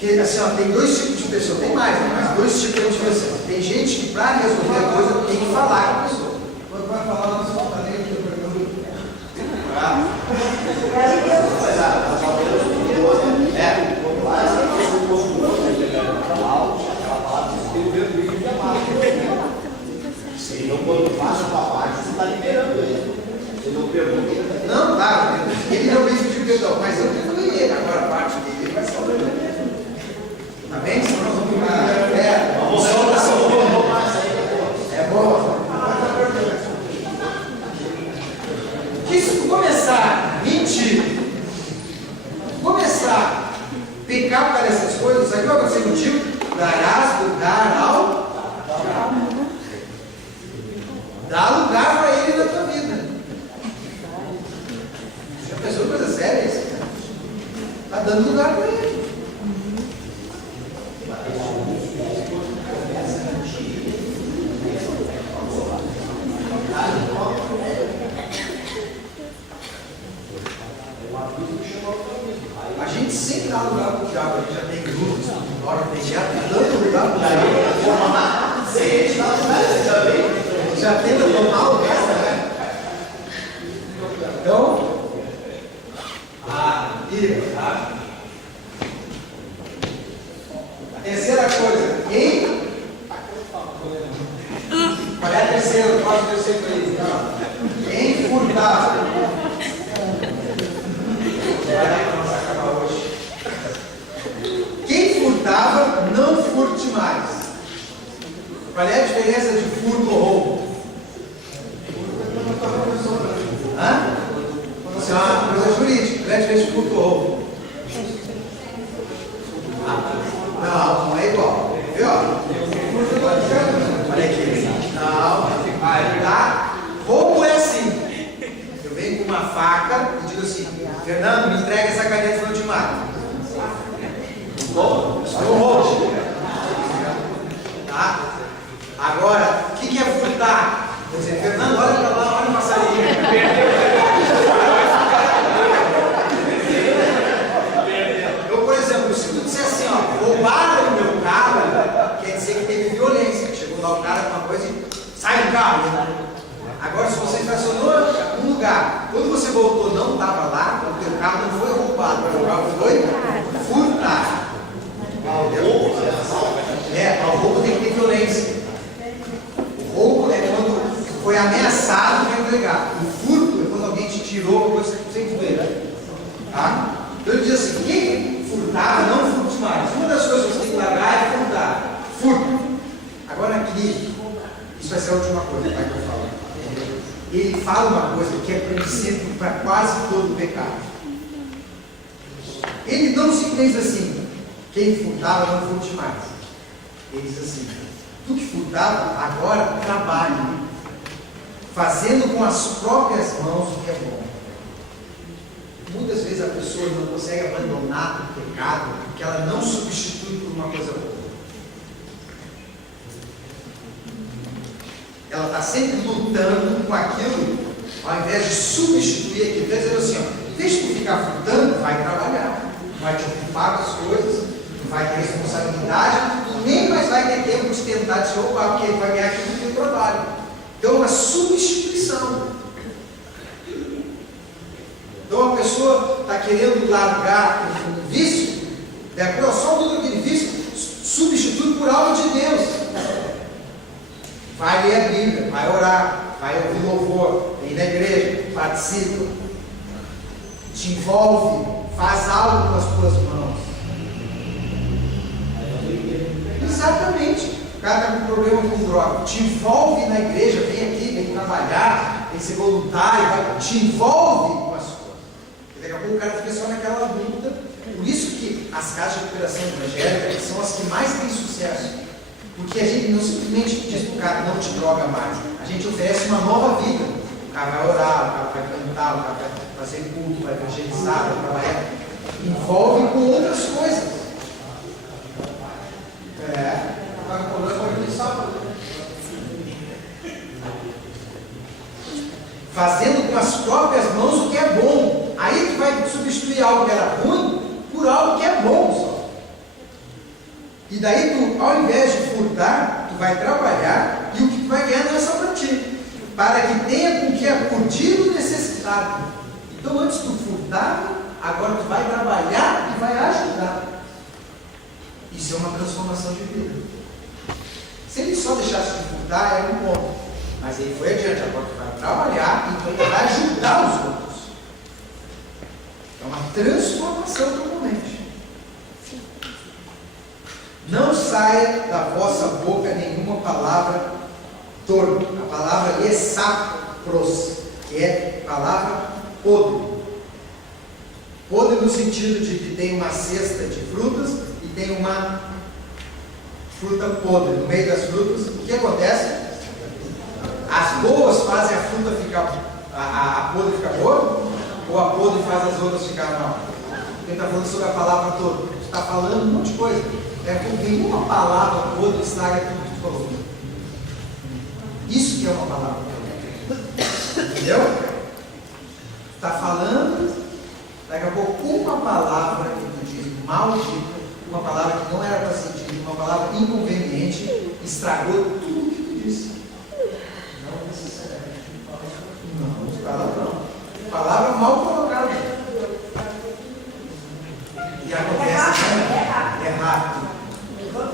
Porque assim, ó, tem dois tipos de pessoa, tem mais, né? Mas dois tipos de pessoa. Tem gente que para resolver a coisa tem que falar com a pessoa. Quando vai falar, não se falta nem aqui, eu pergunto. Então, quando passa para baixo, você está liberando ele. Você não pergunta. Não, claro, ele não fez pedir perdão, mas eu perdoei ele. Agora a parte dele ele vai se perdoar. Tá bem? Senão nós vamos é boa. Que se tu começar a mentir, começar a pecar por causa dessas coisas, sabe o que vai acontecer contigo? Darás lugar ao dá lugar para ele na tua vida. Já pensou coisa séria isso? Está dando lugar para ele. A gente sempre dá lugar para o diabo, a gente já tem grupos, agora tem diabo dando lugar para o diabo. Já tenta tomar o resto, né? Então, tá? A terceira coisa, quem? Qual é a terceira? Qual é o terceiro aí? Quem furtava? Vamos acabar hoje. Quem furtava, não furte mais. Qual é a diferença de furto ou roubo? Hã? Isso é uma coisa jurídica. Qual é a diferença de furto ou roubo? Não é igual. Viu? Olha aqui. Não. Tá? Roubo é assim. Eu venho com uma faca e digo assim: Fernando, me entrega essa caneta senão eu te mato. Bom, isso é um roubo. Tá? Agora, o que é furtar? Vou dizer, Fernando, olha para lá, olha o passarinho. Eu, por exemplo, se tu disser assim, ó, roubaram o meu carro, quer dizer que teve violência. Chegou lá o cara com uma coisa e sai do carro. Agora, se você estacionou num lugar, quando você voltou, não estava lá, o teu carro não foi roubado, o carro foi furtado. Ao roubo tem que ter violência. O roubo é quando foi ameaçado para entregar. O furto é quando alguém te tirou uma coisa sem poder. Tá? Então ele diz assim: quem furtava, não furte mais. Uma das coisas que você tem que largar é furtar. Furto. Agora aqui, isso vai ser a última coisa que eu falo. Ele fala uma coisa que é princípio para quase todo pecado. Ele não simplesmente diz assim: quem furtava, não furte mais. Ele diz assim: tu que furtava, agora trabalhe, fazendo com as próprias mãos o que é bom. Muitas vezes a pessoa não consegue abandonar o pecado porque ela não substitui por uma coisa boa. Ela está sempre lutando com aquilo, ao invés de substituir aquilo. Quer dizer assim, ó, deixa tu ficar furtando, vai trabalhar, vai te ocupar com as coisas, tu vai ter responsabilidade, tu nem mais vai ter tempo de tentar te roubar, porque ele vai ganhar aquilo do teu trabalho. Então, uma substituição. Então, a pessoa está querendo largar um vício, só todo aquele vício, substitui por algo de Deus. Vai ler a Bíblia, vai orar, vai ouvir louvor, vem na igreja, participa, te envolve, faz algo com as tuas mãos. Exatamente. O cara está com problema com droga, te envolve na igreja, vem aqui, vem trabalhar, vem ser voluntário, te envolve com as coisas. E daqui a pouco o cara fica só naquela luta. Por isso que as casas de recuperação evangélica são as que mais têm sucesso. Porque a gente não simplesmente diz para o cara: não te droga mais. A gente oferece uma nova vida. O cara vai orar, o cara vai cantar, o cara vai fazer culto, vai evangelizar, vai trabalhar. Envolve com outras coisas. Fazendo com as próprias mãos o que é bom. Aí tu vai substituir algo que era ruim por algo que é bom só. E daí tu, ao invés de furtar, tu vai trabalhar e o que tu vai ganhar não é só para ti, para que tenha com que acudir o necessitado. Então antes tu furtava, agora tu vai trabalhar e vai ajudar. Isso é uma transformação de vida. Se ele só deixasse de furtar, era um ponto. Mas ele foi adiante, agora tu vai trabalhar e tu vai ajudar os outros. É uma transformação totalmente. Não saia da vossa boca nenhuma palavra torpe. A palavra ali é sapros, que é palavra podre. Podre no sentido de que tem uma cesta de frutas e tem uma fruta podre. No meio das frutas, o que acontece? As boas fazem a fruta ficar, a podre ficar boa? Ou a podre faz as outras ficar mal? Quem está falando sobre a palavra toda? Você está falando um monte de coisa. Nenhuma palavra podre estraga tudo que tu falou. Isso que é uma palavra podre. Entendeu? Está falando, daqui a pouco, uma palavra que tu diz maldita, uma palavra que não era para ser dita, uma palavra inconveniente, estragou tudo que tu disse. Não necessariamente não, palavra não. Palavra mal colocada. E acontece, é rápido.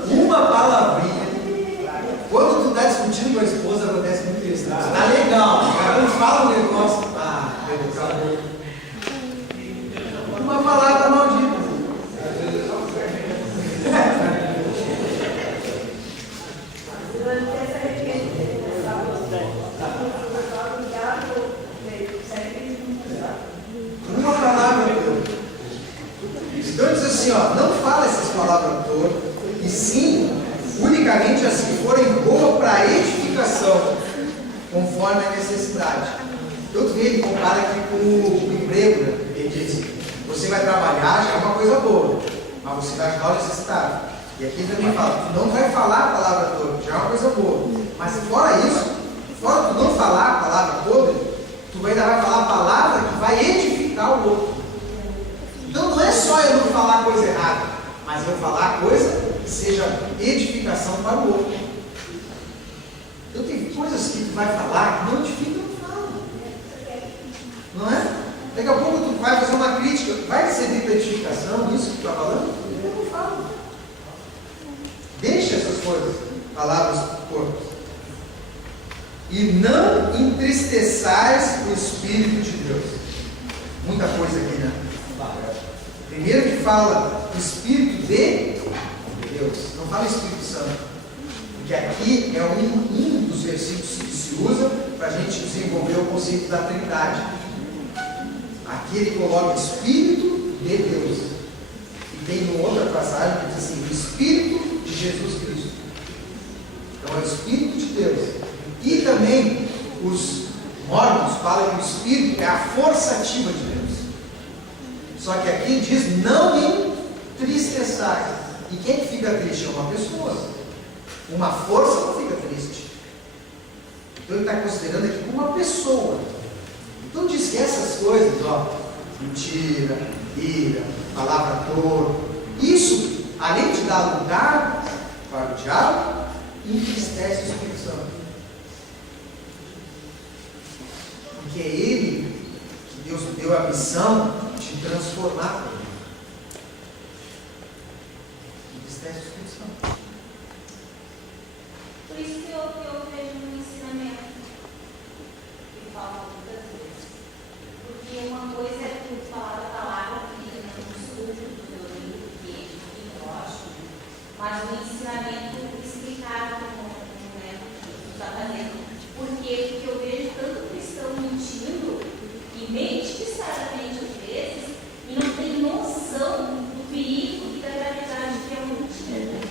Uma palavrinha. Quando tu está discutindo com a esposa, acontece muito isso. Está legal. O cara não fala um negócio. Acabou. Uma palavra maldita. Uma palavra toda. Então diz assim, ó, não fala essas palavras todas, e sim, unicamente as que forem boas para edificação, conforme a necessidade. Então tu vê, ele compara aqui com o emprego, né? Ele diz, você vai trabalhar, já é uma coisa boa, mas você vai ajudar o necessitado. E aqui ele também fala, tu não vai falar a palavra toda, já é uma coisa boa. Mas fora isso, fora tu não falar a palavra toda, tu ainda vai falar a palavra que vai edificar o outro. Então não é só eu não falar coisa errada, mas eu falar coisa que seja edificação para o outro. Então tem coisas que tu vai falar que não edifica, não fala. Não é? Daqui a pouco tu vai fazer uma crítica, vai ser dita edificação nisso que tu está falando? Eu não falo. Deixa essas coisas, palavras cortas. E não entristeçais o Espírito de Deus. Muita coisa aqui, né? Primeiro que fala o Espírito de Deus, não fala Espírito Santo, porque aqui é um dos versículos que se usa para a gente desenvolver o conceito da Trindade. Aqui ele coloca Espírito de Deus, e tem uma outra passagem que diz assim, o Espírito de Jesus Cristo. Então é o Espírito de Deus. E também os mormons falam que o Espírito é a força ativa de Deus. Só que aqui diz não entristeçais. E quem fica triste é uma pessoa. Uma força não fica triste. Então ele está considerando aqui como uma pessoa. Então diz que essas coisas, ó, mentira, ira, palavra torta, isso, além de dar lugar para o diabo, entristece o Espírito Santo. Porque é ele que Deus deu a missão de transformar. Entristece o Espírito Santo. Por isso que eu vejo no ensinamento que fala muitas vezes. Porque uma coisa é tu falar da palavra que não surge do teu livro, que eu acho, mas o ensinamento explicado como tu está fazendo. Porque eu vejo tanto cristão mentindo, e mente disparadamente às vezes, e não tem noção do perigo e da gravidade que é a mentira.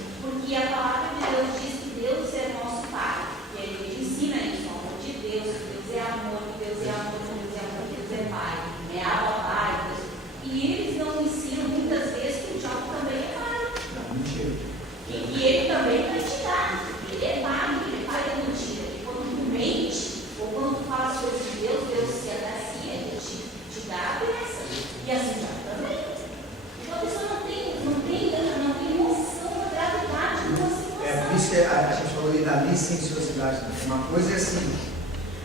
a gente falou ali da licenciosidade. Uma coisa é assim,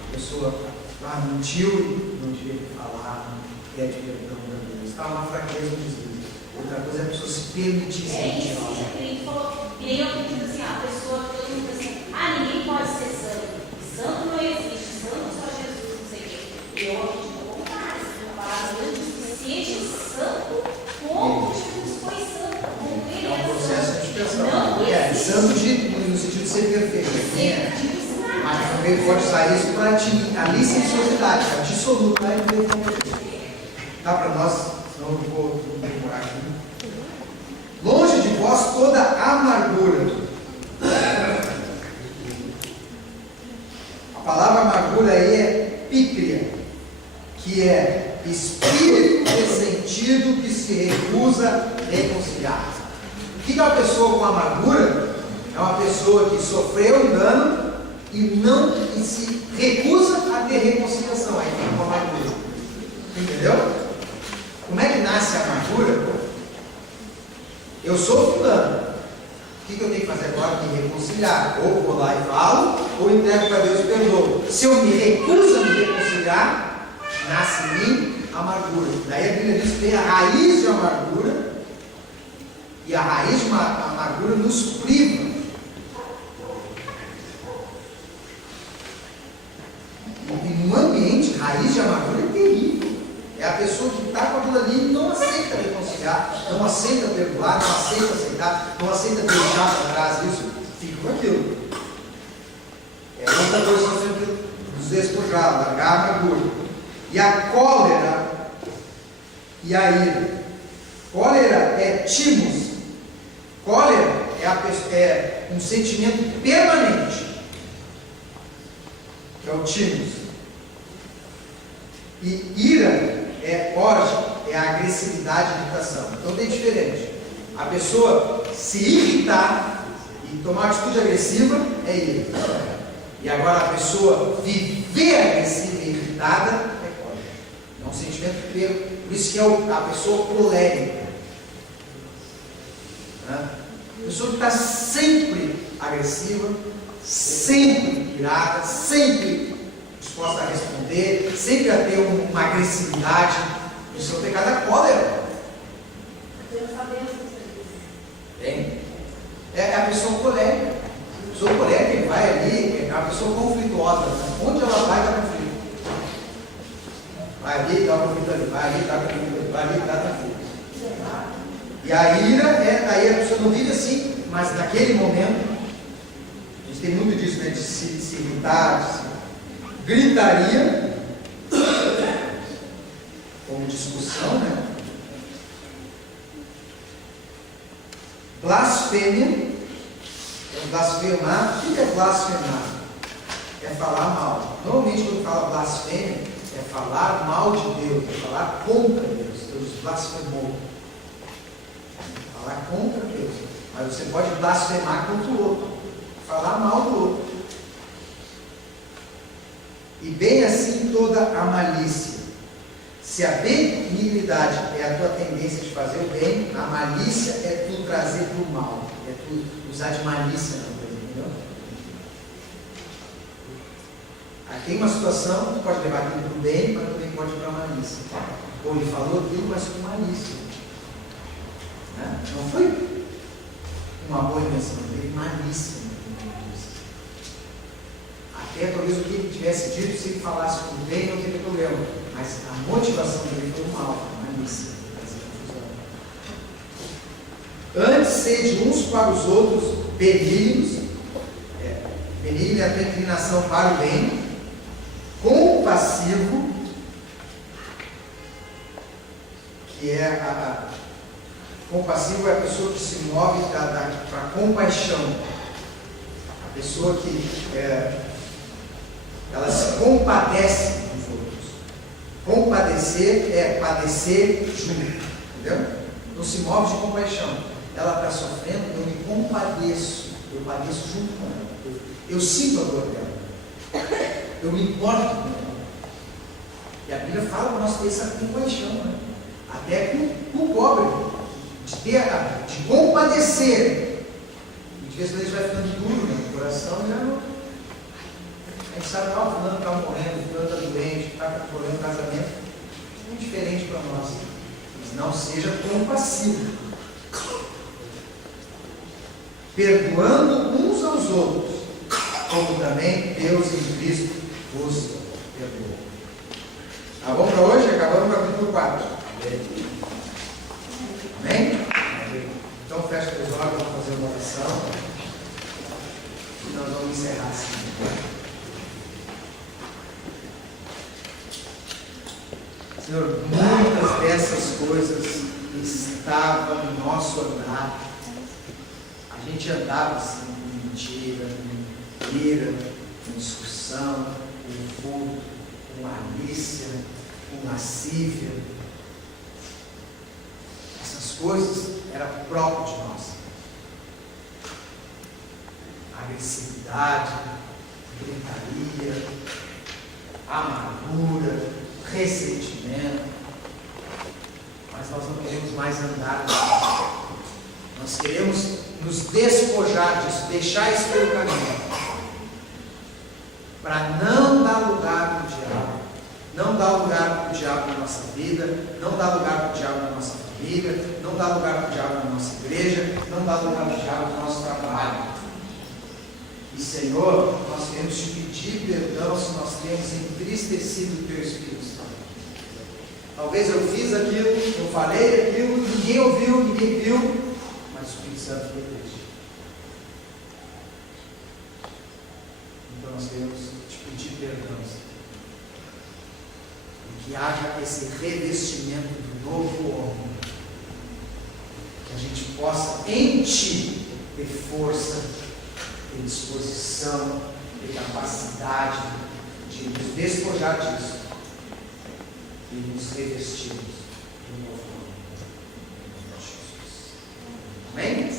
a pessoa mentiu e não devia falar, não pede perdão para Deus. Está uma fraqueza de Jesus. Outra coisa é a pessoa se permitir ser isso que ele falou. E aí eu acredito assim, a pessoa pergunta assim, ninguém pode ser santo. Santo não existe, santo só Jesus, não sei o quê. E eu acredito ao contrário. A palavra diz que seja santo como Jesus foi santo, como ele é um processo de expiação. Não existe. Santo no sentido de ser perfeito. Mas também pode usar isso para a licenciosidade, a dissoluta. Dá para nós, senão eu vou demorar aqui. Longe de vós toda amargura. A palavra amargura aí é pícria, que é espírito ressentido que se recusa a reconciliar. O que é uma pessoa com amargura? É uma pessoa que sofreu um dano e se recusa a ter reconciliação. Aí tem uma amargura. Entendeu? Como é que nasce a amargura? Eu sou fulano. O que eu tenho que fazer agora? Me reconciliar. Ou vou lá e falo, ou entrego para Deus e perdoo. Se eu me recuso a me reconciliar, nasce em mim amargura. Daí a Bíblia diz que tem a raiz de amargura, e a raiz de amargura nos priva. E no ambiente, raiz de amargura é terrível. É a pessoa que está com aquilo ali e não aceita reconciliar, não aceita perdoar, não aceita aceitar, não aceita deixar para trás isso, fica com aquilo. É outra coisa que nós temos que nos despojar, largar a amargura. E a cólera e a ira. Cólera é timos. Cólera é um sentimento permanente, que é o timos. E ira é orge, é a agressividade e irritação. Então tem diferente. A pessoa se irritar e tomar atitude agressiva é ira. E agora a pessoa viver agressiva e irritada é cólera. É um sentimento que, por isso que é a pessoa colérica. A pessoa que está sempre agressiva, sempre irada, sempre disposta a responder, sempre a ter uma agressividade. Isso é o pecado da cólera. Tem. É a pessoa colérica. A pessoa colérica vai ali, é uma pessoa conflituosa. Onde ela vai, dá conflito. Vai ali, dá conflito ali. Vai ali, dá conflito ali. Vai ali, dá conflito. E a ira aí a pessoa não vive assim, mas naquele momento, a gente tem muito disso, né? De se irritar, de se gritaria, como discussão, né? Blasfêmia, blasfemar. O que é blasfemar? É falar mal. Normalmente quando fala blasfêmia, é falar mal de Deus, é falar contra Deus. Deus blasfemou. Falar contra Deus. Mas você pode blasfemar contra o outro, falar mal do outro. E bem assim toda a malícia. Se a benignidade é a tua tendência de fazer o bem, a malícia é tu trazer para o mal. É tu usar de malícia na coisa, entendeu? Aqui tem uma situação que pode levar aquilo para o bem, mas também pode ir para a malícia. Ou ele falou aquilo, mas com malícia. Né? Não foi uma boa intenção, teve malícia. Até talvez o que ele tivesse dito, se ele falasse com o bem, não teria problema. Mas a motivação dele foi o mal, a malícia. Antes, sede uns para os outros benignos. Benigno é a tua inclinação para o bem. Compassivo, que é compassivo é a pessoa que se move para compaixão. A pessoa que ela se compadece dos outros. Compadecer é padecer junto, entendeu? Não se move de compaixão. Ela está sofrendo, eu me compadeço, eu padeço junto com ela. Eu sinto a dor dela. Eu me importo com ela. E a Bíblia fala para nós ter essa compaixão, né? Até com o pobre, de compadecer. E de vez em quando a gente vai ficando duro, né? no coração já não. A gente sabe, ó, fulano está morrendo, fulano está doente, está com problema no casamento. É muito diferente para nós. Mas não seja compassivo. Perdoando uns aos outros, como também Deus em Cristo vos perdoou. Tá bom para hoje? Acabamos o capítulo 4. Amém? Então fecha os olhos, vamos fazer uma oração. E nós vamos encerrar assim. Senhor, muitas dessas coisas estavam no nosso andar. A gente andava assim, com mentira, com ira, com discussão, com furto, com malícia, com lascívia. Essas coisas eram próprias de nós. Agressividade, gritaria, amargura, ressentimento, mas nós não queremos mais andar nisso. Nós queremos nos despojar disso, deixar isso pelo caminho, para não dar lugar para o diabo, não dar lugar para o diabo na nossa vida, não dar lugar para o diabo na nossa família, não dar lugar para o diabo na nossa igreja, não dar lugar para o diabo no nosso trabalho. E Senhor, nós queremos te pedir perdão se nós temos entristecido o Teu Espírito Santo. Talvez eu fiz aquilo, eu falei aquilo, ninguém ouviu, ninguém viu, mas o Espírito Santo foi triste. Então nós queremos te pedir perdão, Senhor. E que haja esse revestimento do novo homem. Que a gente possa em Ti ter força, ter disposição, ter capacidade de nos despojar disso e nos revestirmos do novo nome. Amém?